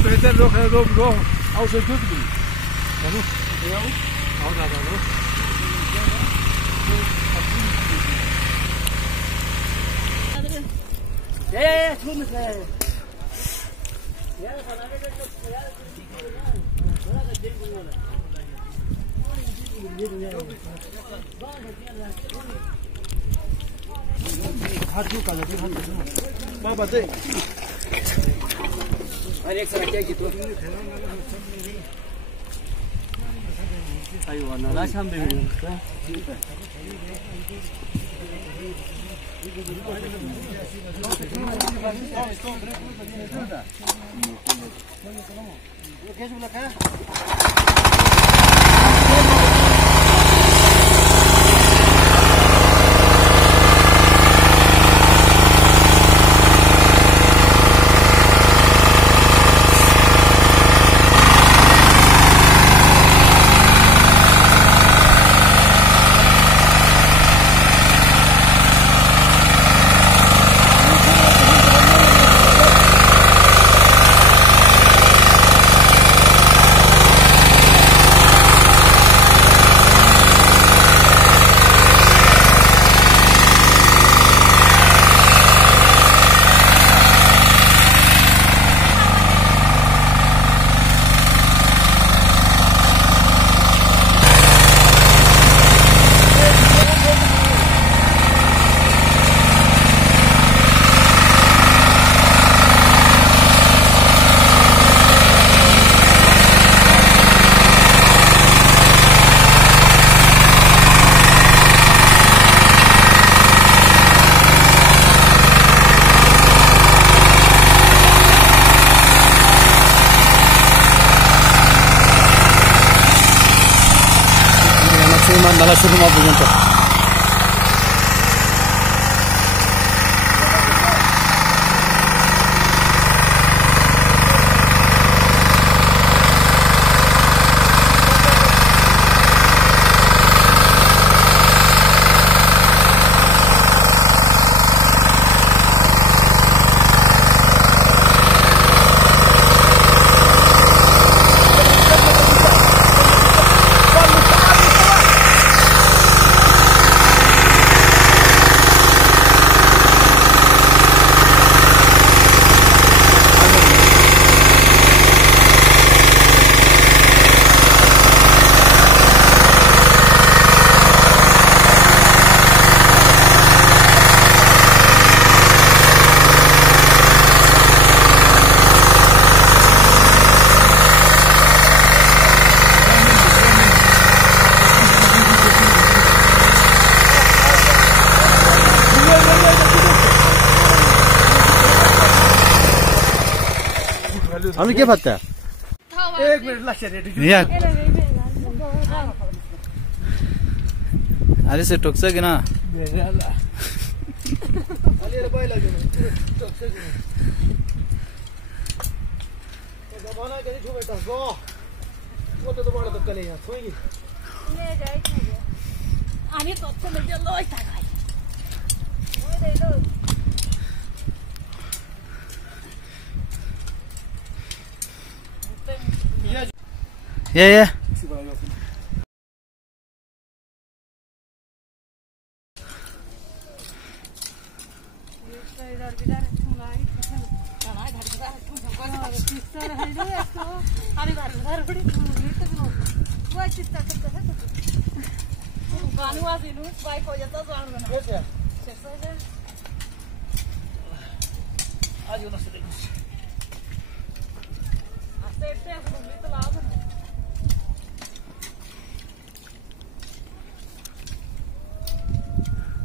बेहतर रो औषध दूध भी हेलो आओ दादा लो छू मत ले यार बनाने के तो यार थोड़ा सा देख लो हाथ क्यों काला बाबा दे अरे एक साथ क्या की तो 아이고 나 참 되는데 Nada suruh mau begitu. हामी के पत्ता एक मिनट लाग्छ रेडी यहाँ अरे से टोक्छ किन अलिअलि पहिला दिनु टोक्छ किन जमाना के नहीं बेटा गो वो तो बड़ा तब चले यहाँ छोएगी ले जाए आने तो अच्छा लग लो ऐसा भाई वो दे लो Yeah. आज